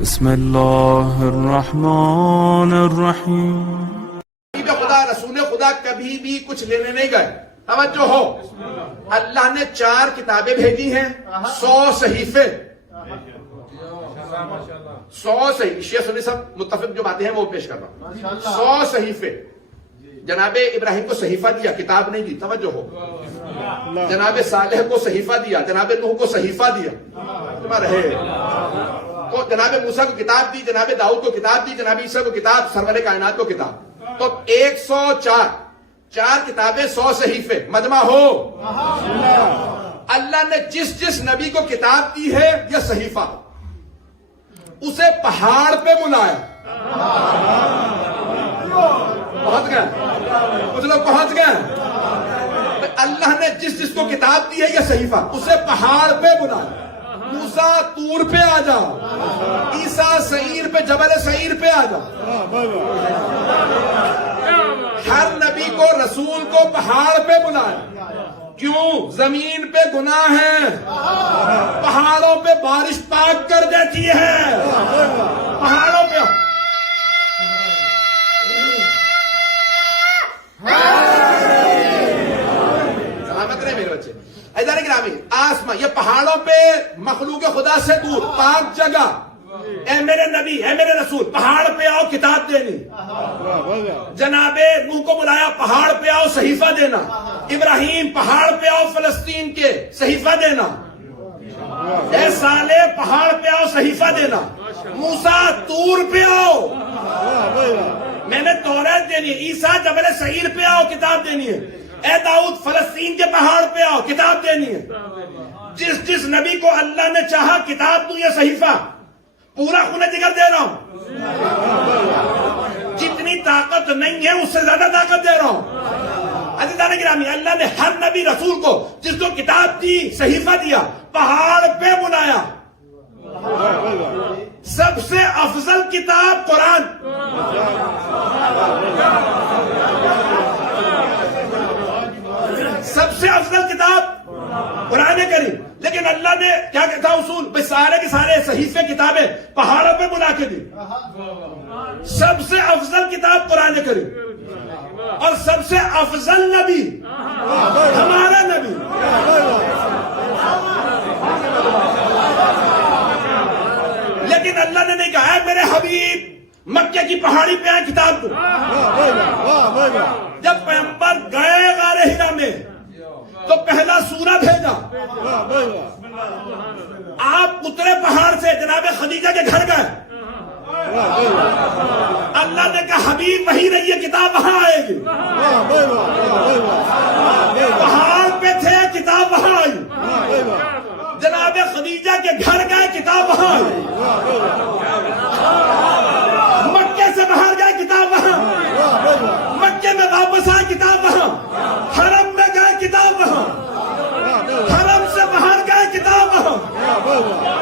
بسم اللہ الرحمن الرحیم۔ خدا رسول خدا کبھی بھی کچھ لینے نہیں گئے۔ توجہ ہو، اللہ نے 4 کتابیں بھیجی ہیں، 100 صحیفے، 100 صحیفے، شیعہ سنی سب متفق جو باتیں ہیں وہ پیش کر رہا ہوں۔ 100 صحیفے۔ جناب ابراہیم کو صحیفہ دیا، کتاب نہیں دی، توجہ ہو۔ جناب صالح کو صحیفہ دیا، جناب نوح کو صحیفہ دیا، رہے تو جناب موسیٰ کو کتاب دی، جناب داؤد کو کتاب دی، جناب عیسیٰ کو کتاب، سرور کائنات کو کتاب۔ تو 104 4 کتابیں، 100 صحیفے، مجمع ہو۔ اللہ نے جس نبی کو کتاب دی ہے یا صحیفہ، اسے پہاڑ پہ بلایا۔ پہنچ گئے کچھ لوگ، پہنچ گئے۔ اللہ نے جس کو کتاب دی ہے یا صحیفہ، اسے پہاڑ پہ بلایا۔ موسیٰ طور پہ آ جا، عیسیٰ سعیر پہ، جبل سعیر پہ آ جا۔ ہر نبی کو، رسول کو پہاڑ پہ بلایا۔ کیوں؟ زمین پہ گناہ ہے، پہاڑوں پہ بارش پاک کر دیتی ہے۔ پہاڑوں پہ سلامت رہے میرے بچے۔ ادھر گرامی آسمان، یہ پہاڑوں پہ مخلوق خدا سے دور پاک جگہ، اے میرے نبی، اے میرے رسول، پہاڑ پہ آؤ کتاب دینی۔ جناب نوح کو بلایا، پہاڑ پہ آؤ صحیفہ دینا۔ ابراہیم، پہاڑ پہ آؤ فلسطین کے صحیفہ دینا۔ اے صالح، پہاڑ پہ آؤ صحیفہ دینا۔ موسیٰ، طور پہ آؤ، میں نے توریت دینی ہے۔ عیسیٰ، جبل سعیر پہ آؤ، کتاب دینی ہے۔ اے داؤد، فلسطین کے پہاڑ پہ آؤ، کتاب دینی ہے۔ جس نبی کو اللہ نے چاہا کتاب دوں یا صحیفہ، پورا خون جگر دے رہا ہوں۔ جتنی طاقت نہیں ہے اس سے زیادہ طاقت دے رہا ہوں۔ عزیزان گرامی، اللہ نے ہر نبی رسول کو جس کو کتاب دی، صحیفہ دیا، پہاڑ پہ بلایا۔ سب سے افضل کتاب قرآن، سب سے افضل کتاب قرآن کریم۔ لیکن اللہ نے کیا کہتا اصول، بھئی سارے کے سارے صحیفے کتابیں پہاڑوں پہ بلا کے دی۔ سب سے افضل کتاب قرآن کریم، اور سب سے افضل نبی ہمارا نبی۔ لیکن اللہ نے نہیں کہا ہے میرے حبیب مکہ کی پہاڑی پہ آئے کتاب دو۔ جب پیغمبر گئے غار ہرا میں تو پہلا سورہ بھیجا۔ آپ اترے پہاڑ سے، جناب خدیجہ کے گھر گئے۔ اللہ نے کہا حبیب وہی رہی ہے، کتاب وہاں آئے گی۔ پہاڑ پہ تھے، کتاب وہاں آئی۔ جناب خدیجہ کے گھر گئے، کتاب وہاں آئی۔ مکے سے باہر گئے، کتاب وہاں۔ مکے میں واپس آئے، کتاب وہاں۔ حرم میں گئے، کتاب وہاں۔ حرم سے باہر گئے، کتاب وہاں۔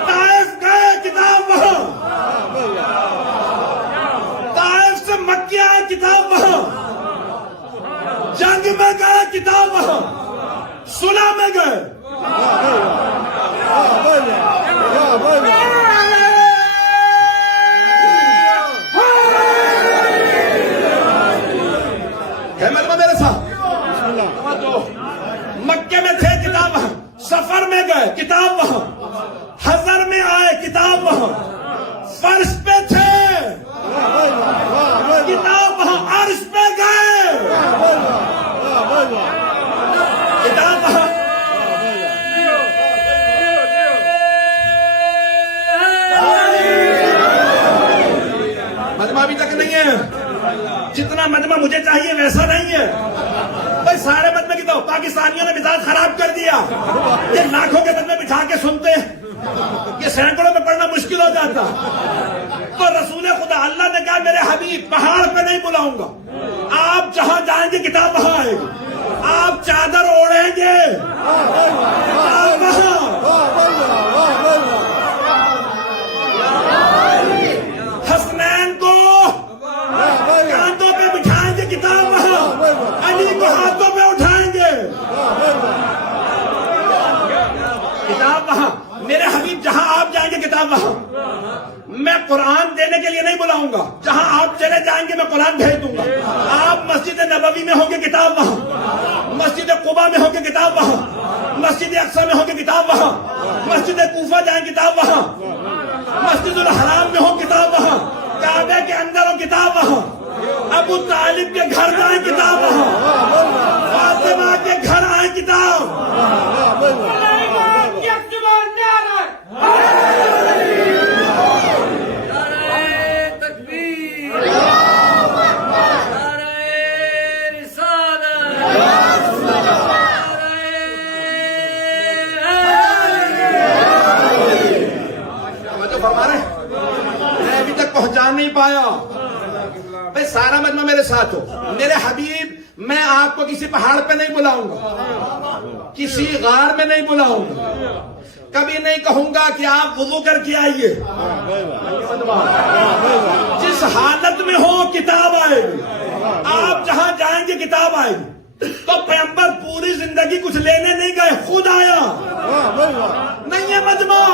طائف گئے، کتاب وہاں۔ طائف سے مکہ آئے، کتاب وہاں۔ جنگ میں گئے، کتاب وہاں۔ صلح میں گئے۔ میرے ساتھ مکے میں تھے، کتاب وہاں۔ سفر میں گئے، کتاب وہاں۔ حضر میں آئے، کتاب وہاں۔ فرش پہ تھے، کتاب وہاں۔ عرش پہ گئے، کتاب وہاں۔ مجمع ابھی تک نہیں ہے، جتنا مجمع مجھے چاہیے ویسا نہیں ہے۔ بھائی سارے مجمع کی تو پاکستانیوں نے مزاج خراب کر دیا۔ یہ لاکھوں کے مجمع بٹھا کے سنتے، یہ سینکڑوں میں پڑھنا مشکل ہو جاتا۔ تو رسول خدا اللہ نے کہا میرے حبیب پہاڑ پہ نہیں بلاؤں گا، آپ جہاں جائیں گے کتاب وہاں آئے گی۔ آپ چادر اوڑھیں گے، کتاب وہاں۔ حسنین کو کاندھوں پہ بٹھائیں گے، کتاب وہاں۔ علی کو ہاتھوں پہ اٹھائیں گے، کتاب وہاں۔ میرے حبیب جہاں آپ جائیں گے کتاب کتاب وہاں. میں قرآن دینے کے لیے نہیں بلاؤں گا. جہاں آپ چلے جائیں گے میں قرآن بھیج دوں گا. آپ مسجد نبوی میں ہوں گے کتاب وہاں, مسجد قباء میں ہوں گے کتاب وہاں, مسجد اقصی میں ہوں گے کتاب وہاں, مسجد کوفہ جائیں کتاب وہاں, مسجد الحرام میں ہو کتاب وہاں, کعبے کے اندر ہو کتاب وہاں, ابو طالب کے گھر جائیں کتاب وہاں, فاطمہ کے گھر آئیں کتاب. میں ابھی تک پہنچا نہیں پایا. بھائی سارا مجمع میرے ساتھ ہو. میرے حبیب, میں آپ کو کسی پہاڑ پہ نہیں بلاؤں گا, کسی غار میں نہیں بلاؤں گا, کبھی نہیں کہوں گا کہ آپ وضو کر کے آئیے. جس حالت میں ہو کتاب آئے گی, آپ جہاں جائیں گے کتاب آئے گی. تو پیغمبر پوری زندگی کچھ لینے نہیں گئے, خود آیا. نہیں ہے مجمع,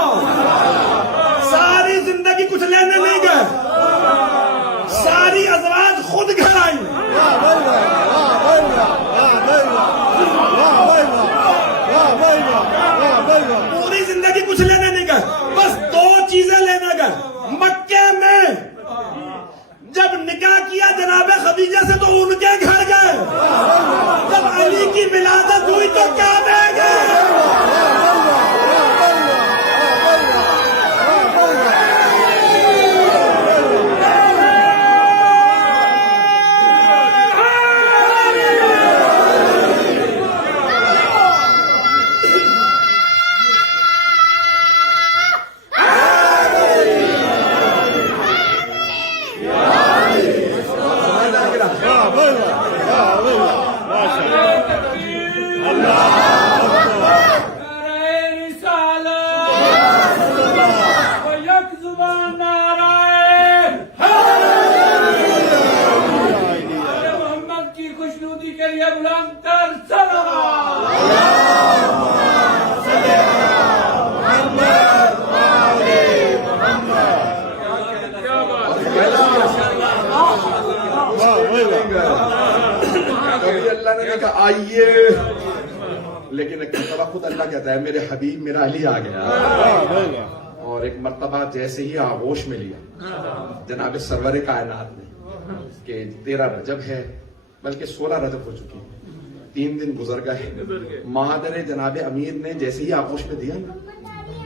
ساری زندگی کچھ لینے نہیں گئے, ساری ازواج خود گھر آئی. پوری زندگی کچھ لینے نہیں گئے, بس 2 چیزیں لینے گئے. مکے میں جب نکاح کیا جناب خدیجہ سے تو ان کے گھر گئے, جب علی کی ولادت ہوئی تو کعبے گئے. آئیے, لیکن ایک مرتبہ خود اللہ کہتا ہے میرے حبیب میرا علی آ گیا. اور ایک مرتبہ جیسے ہی آغوش میں لیا جناب سرور کائنات نے کہ 13 رجب ہے, بلکہ 16 رجب ہو چکی ہے, 3 دن گزر گئے. مادر جناب امیر نے جیسے ہی آغوش میں دیا نا,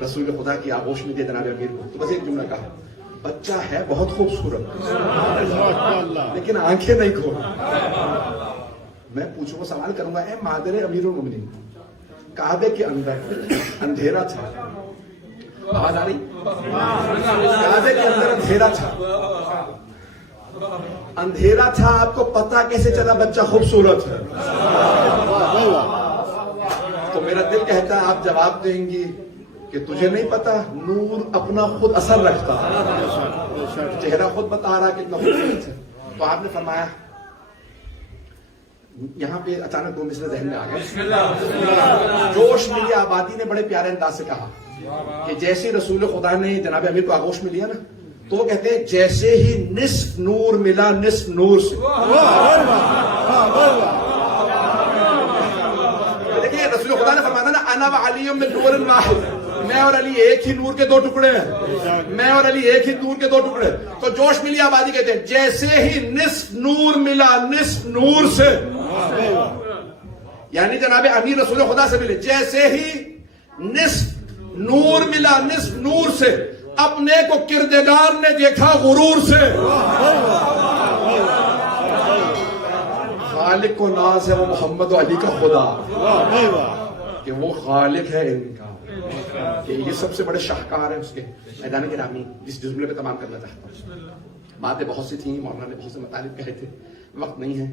رسول خدا کی آغوش میں دیا جناب امیر کو, تو بس ایک جملہ کہا, بچہ ہے بہت خوبصورت لیکن آنکھیں نہیں کھول. میں پوچھوں گا, سوال کروں گا, اے مادر امیر المومنین, کعبے کے اندر اندھیرا تھا, آواز آ رہی, کعبے کے اندر اندھیرا تھا, اندھیرا تھا, آپ کو پتا کیسے چلا بچہ خوبصورت ہے؟ تو میرا دل کہتا ہے آپ جواب دیں گی کہ تجھے نہیں پتا, نور اپنا خود اثر رکھتا ہے, چہرہ خود بتا رہا کتنا خوبصورت ہے. تو آپ نے فرمایا, یہاں پہ اچانک 2 مصرے ذہن میں آ گئے. جوش ملی آبادی نے بڑے پیارے انداز سے کہا کہ جیسے رسول خدا نے جناب امیر کو آغوش میں لیا نا, تو وہ کہتے ہیں جیسے ہی نصف نور ملا نصف نور سے. دیکھیے رسول خدا نے فرمایا نا, انا وعلی من نور واحد, میں اور علی ایک ہی نور کے 2 ٹکڑے ہیں, میں اور علی ایک ہی نور کے 2 ٹکڑے. تو جوش ملی آبادی کہتے ہیں جیسے ہی نصف نور ملا نصف نور سے, یعنی جناب امیر رسول خدا سے ملے, جیسے ہی نصف نور ملا نصف نور سے, اپنے کو کردگار نے دیکھا غرور سے. خالق کو ناز ہے وہ محمد و علی کا خدا, کہ وہ خالق ہے ان کا, کہ یہ سب سے بڑے شاہکار ہیں اس کے. میدان گرامی جس جملے پہ تمام کرنا چاہتا ہوں, باتیں بہت سی تھیں, مولانا نے بہت سے مطالب کہے تھے, وقت نہیں ہے,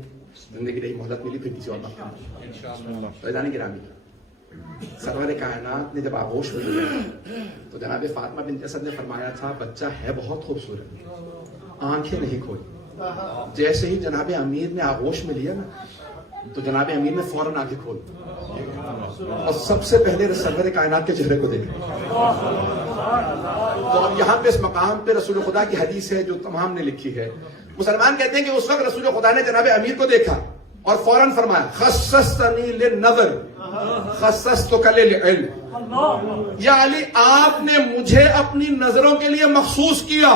زندگی رہی مہلت ملی پھر کسی اور وقت. میدان گرامی سرور کائنات نے جب آغوش میں لیا تو جناب فاطمہ بنت اسد نے فرمایا تھا بچہ ہے بہت خوبصورت, آنکھیں نہیں کھولی. جیسے ہی جناب امیر نے آغوش میں لیا نا, تو جناب امیر نے فوراً آنکھیں کھول اور سب سے پہلے سرور کائنات کے چہرے کو دیکھا. تو اب یہاں پہ اس مقام پہ رسول خدا کی حدیث ہے جو تمام نے لکھی ہے. مسلمان کہتے ہیں کہ اس وقت رسول خدا نے جناب امیر کو دیکھا اور فوراً فرمایا خصصتنی للنظر خصصتک للعلم. یا علی آپ نے مجھے اپنی نظروں کے لیے مخصوص کیا,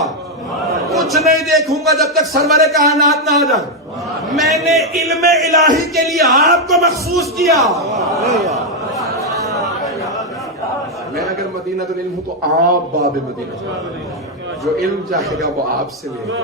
کچھ نہیں دیکھوں گا جب تک سرور کائنات نہ آ جائے. میں نے علم الہی کے لیے آپ کو مخصوص کیا. میں اگر مدینہ العلم ہوں تو آپ باب مدینہ, جو علم چاہے گا وہ آپ سے لے گا.